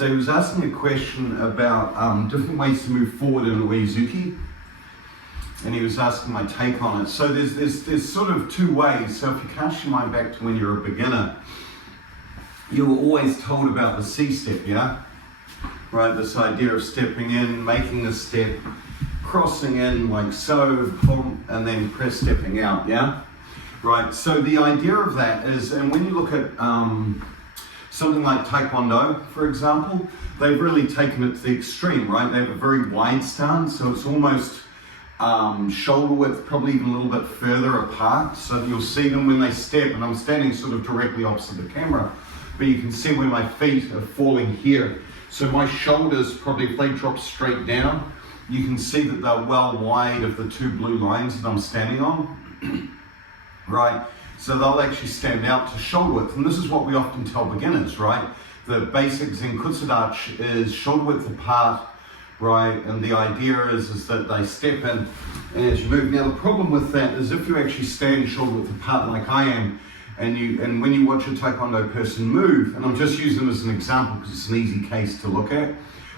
So he was asking a question about different ways to move forward in a Uezuki, and he was asking my take on it. So there's sort of two ways. So if you cast your mind back to when you're a beginner, you were always told about the C step, yeah? Right, this idea of stepping in, making a step, crossing in like so, boom, and then press stepping out, yeah? Right, so the idea of that is, and when you look at something like Taekwondo, for example, they've really taken it to the extreme, right? They have a very wide stance, so it's almost shoulder width, probably even a little bit further apart, so that you'll see them when they step, and I'm standing sort of directly opposite the camera, but you can see where my feet are falling here. So my shoulders, probably if they drop straight down, you can see that they're well wide of the two blue lines that I'm standing on, right? So they'll actually stand out to shoulder width, and this is what we often tell beginners, right? The basic Zen Kutsudachi is shoulder width apart, right? And the idea is that they step in and as you move. Now the problem with that is if you actually stand shoulder width apart like I am, and when you watch a Taekwondo person move, and I'm just using this as an example because it's an easy case to look at,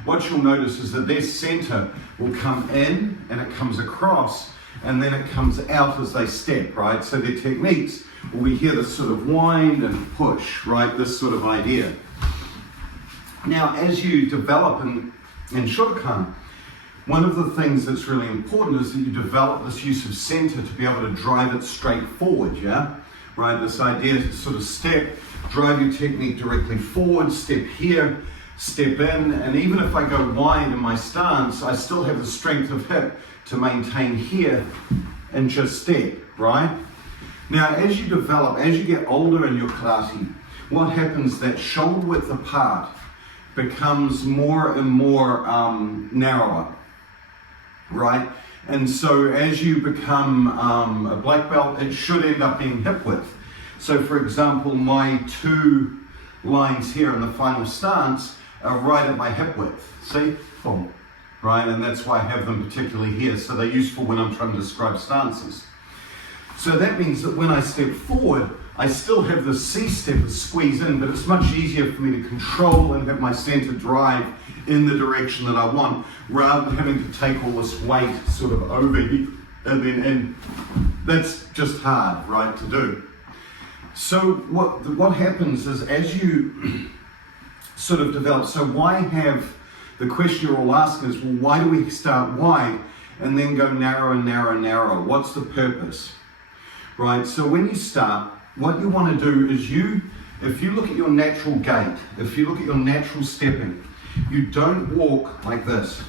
what you'll notice is that their center will come in and it comes across and then it comes out as they step, right? So their techniques will be here, this sort of wind and push, right? This sort of idea. Now, as you develop in Shotokan, one of the things that's really important is that you develop this use of center to be able to drive it straight forward, yeah? Right, this idea to sort of step, drive your technique directly forward, step here, step in, and even if I go wide in my stance, I still have the strength of hip to maintain here and just step, right? Now, as you develop, as you get older in your karate, what happens that shoulder width apart becomes more and more narrower, right? And so as you become a black belt, it should end up being hip width. So for example, my two lines here in the final stance are right at my hip width, see? Boom. Right, and that's why I have them particularly here, so they're useful when I'm trying to describe stances. So that means that when I step forward, I still have the C step to squeeze in, but it's much easier for me to control and have my center drive in the direction that I want, rather than having to take all this weight sort of over here and then in. That's just hard, right, to do. So what happens is as you sort of develop, so why have, the question you're all asking is, well, why do we start wide and then go narrow and narrow and narrow? What's the purpose? Right, so when you start, what you want to do is if you look at your natural gait, if you look at your natural stepping, you don't walk like this.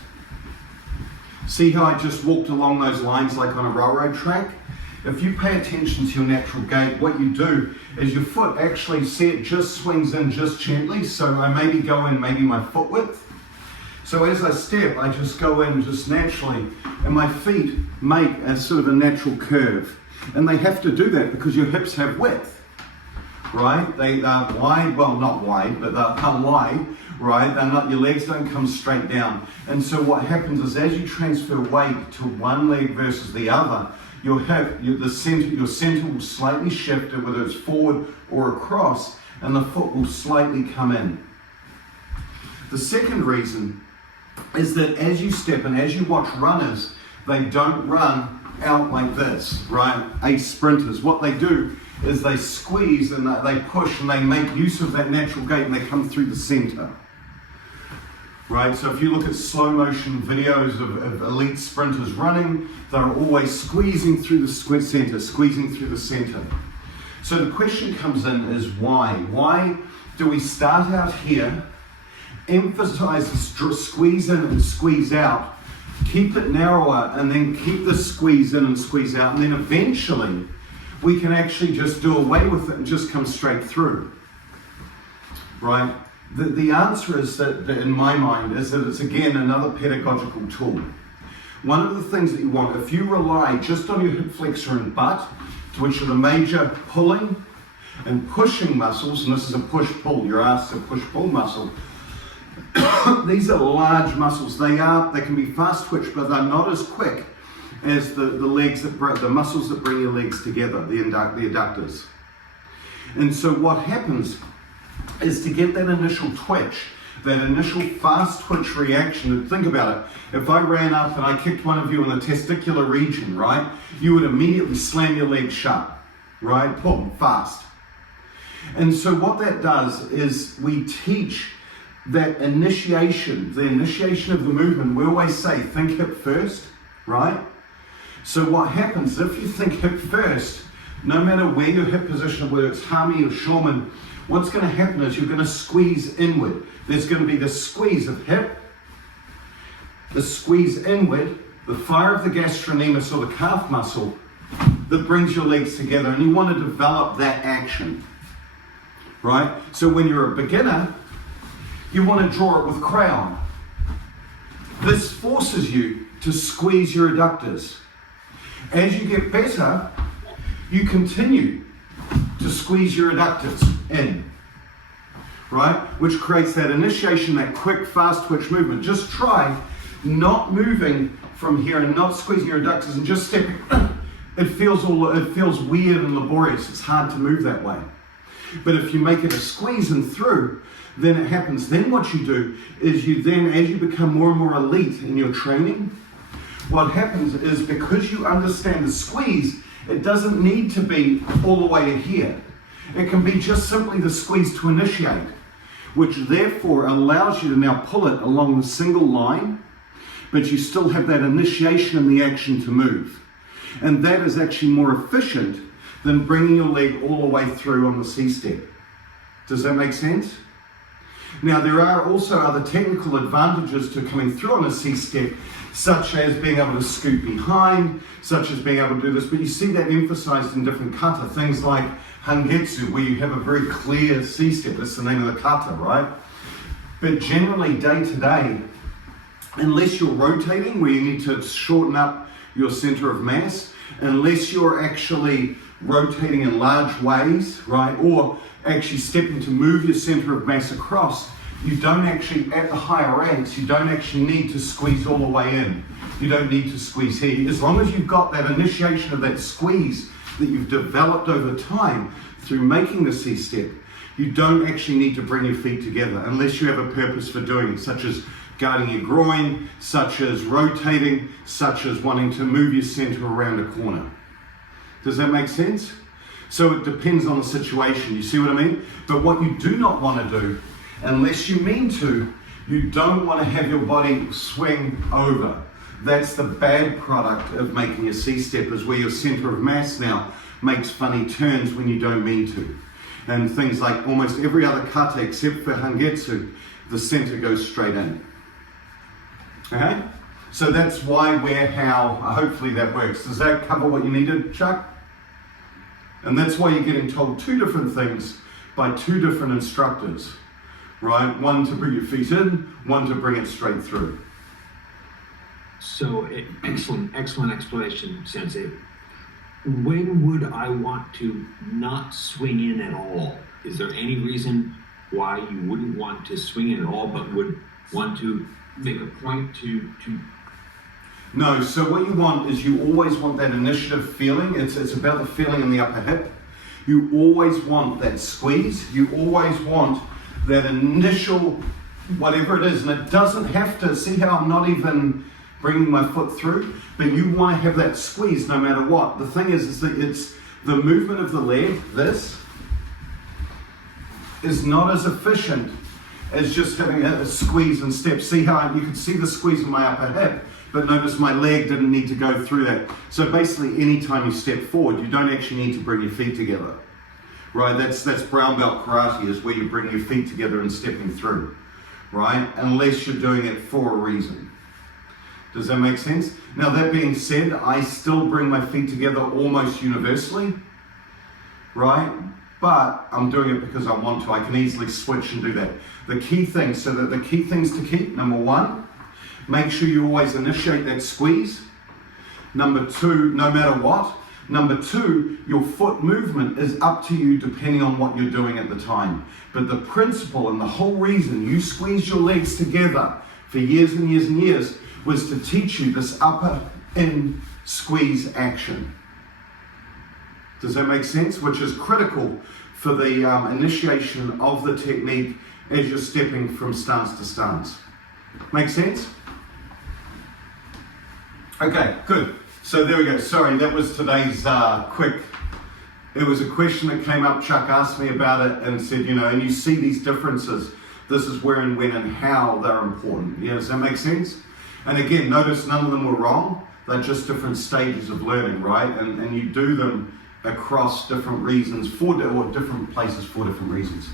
See how I just walked along those lines like on a railroad track? If you pay attention to your natural gait, what you do is your foot actually, see it just swings in just gently, so I maybe go in maybe my foot width. So as I step, I just go in just naturally, and my feet make a sort of a natural curve. And they have to do that because your hips have width, right? They are wide, well not wide, but they're come wide, right? They're not, your legs don't come straight down. And so what happens is as you transfer weight to one leg versus the other, your hip, your center will slightly shift, whether it's forward or across, and the foot will slightly come in. The second reason is that as you step and as you watch runners, they don't run out like this, right? Ace sprinters, what they do is they squeeze and they push and they make use of that natural gait and they come through the center, right? So if you look at slow motion videos of elite sprinters running, they're always squeezing through the center, squeezing through the center. So the question comes in is why? Why do we start out here, emphasize the squeeze in and squeeze out, keep it narrower, and then keep the squeeze in and squeeze out, and then eventually we can actually just do away with it and just come straight through, right? The answer is that in my mind is that it's again another pedagogical tool. One of the things that you want, if you rely just on your hip flexor and butt, which are the major pulling and pushing muscles, and this is a push-pull, your ass is a push-pull muscle. These are large muscles. They can be fast twitch, but they're not as quick as the muscles that bring your legs together, the adductors. And so what happens is to get that initial twitch, that initial fast twitch reaction. Think about it. If I ran up and I kicked one of you in the testicular region, right, you would immediately slam your leg shut, right? Boom, fast. And so what that does is we teach that initiation, the initiation of the movement. We always say, think hip first, right? So what happens if you think hip first, no matter where your hip position, whether it's Hami or Shawman, what's going to happen is you're going to squeeze inward. There's going to be the squeeze of hip, the squeeze inward, the fire of the gastrocnemius or the calf muscle that brings your legs together, and you want to develop that action, right? So when you're a beginner, you want to draw it with crayon. This forces you to squeeze your adductors. As you get better, you continue to squeeze your adductors in, right? Which creates that initiation, that quick, fast twitch movement. Just try not moving from here and not squeezing your adductors and just stepping. It feels weird and laborious. It's hard to move that way. But if you make it a squeeze and through, then it happens. Then what you do is you then, as you become more and more elite in your training, what happens is because you understand the squeeze, it doesn't need to be all the way to here. It can be just simply the squeeze to initiate, which therefore allows you to now pull it along the single line, but you still have that initiation and the action to move. And that is actually more efficient than bringing your leg all the way through on the C-step. Does that make sense? Now, there are also other technical advantages to coming through on a C-step, such as being able to scoot behind, such as being able to do this, but you see that emphasized in different kata, things like Hangetsu, where you have a very clear C-step, that's the name of the kata, right? But generally, day to day, unless you're rotating, where you need to shorten up your center of mass, unless you're actually rotating in large ways, right, or actually stepping to move your center of mass across, you don't actually, at the higher ranks, you don't actually need to squeeze all the way in. You don't need to squeeze here. As long as you've got that initiation of that squeeze that you've developed over time through making the C-step, you don't actually need to bring your feet together unless you have a purpose for doing it, such as guarding your groin, such as rotating, such as wanting to move your center around a corner. Does that make sense? So it depends on the situation, you see what I mean? But what you do not want to do, unless you mean to, you don't want to have your body swing over. That's the bad product of making a C-step, is where your center of mass now makes funny turns when you don't mean to. And things like almost every other kata except for Hangetsu, the center goes straight in. Okay? So that's why, where, how, hopefully that works. Does that cover what you needed, Chuck? And that's why you're getting told two different things by two different instructors, right? One to bring your feet in, one to bring it straight through. So, excellent explanation, Sensei. When would I want to not swing in at all? Is there any reason why you wouldn't want to swing in at all, but would want to make a point to... No, so what you want is you always want that initiative feeling. It's about the feeling in the upper hip. You always want that squeeze. You always want that initial, whatever it is. And it doesn't have to, see how I'm not even bringing my foot through, but you want to have that squeeze no matter what. The thing is that it's the movement of the leg, this, is not as efficient as just having a squeeze and step. See how you can see the squeeze in my upper hip, but notice my leg didn't need to go through that. So basically, anytime you step forward, you don't actually need to bring your feet together, right? That's brown belt karate, is where you bring your feet together and stepping through, right? Unless you're doing it for a reason. Does that make sense? Now, that being said, I still bring my feet together almost universally, right? But I'm doing it because I want to. I can easily switch and do that. The key things, so that the key things to keep, number one, make sure you always initiate that squeeze. Number two, no matter what. Number two, your foot movement is up to you depending on what you're doing at the time. But the principle and the whole reason you squeeze your legs together for years and years and years was to teach you this upper in squeeze action. Does that make sense? Which is critical for the initiation of the technique as you're stepping from stance to stance. Make sense? Okay, good. So there we go. Sorry, that was today's quick. It was a question that came up. Chuck asked me about it and said, and you see these differences. This is where and when and how they're important. Yeah, does that make sense? And again, notice none of them were wrong. They're just different stages of learning, right? And you do them across different reasons or different places for different reasons.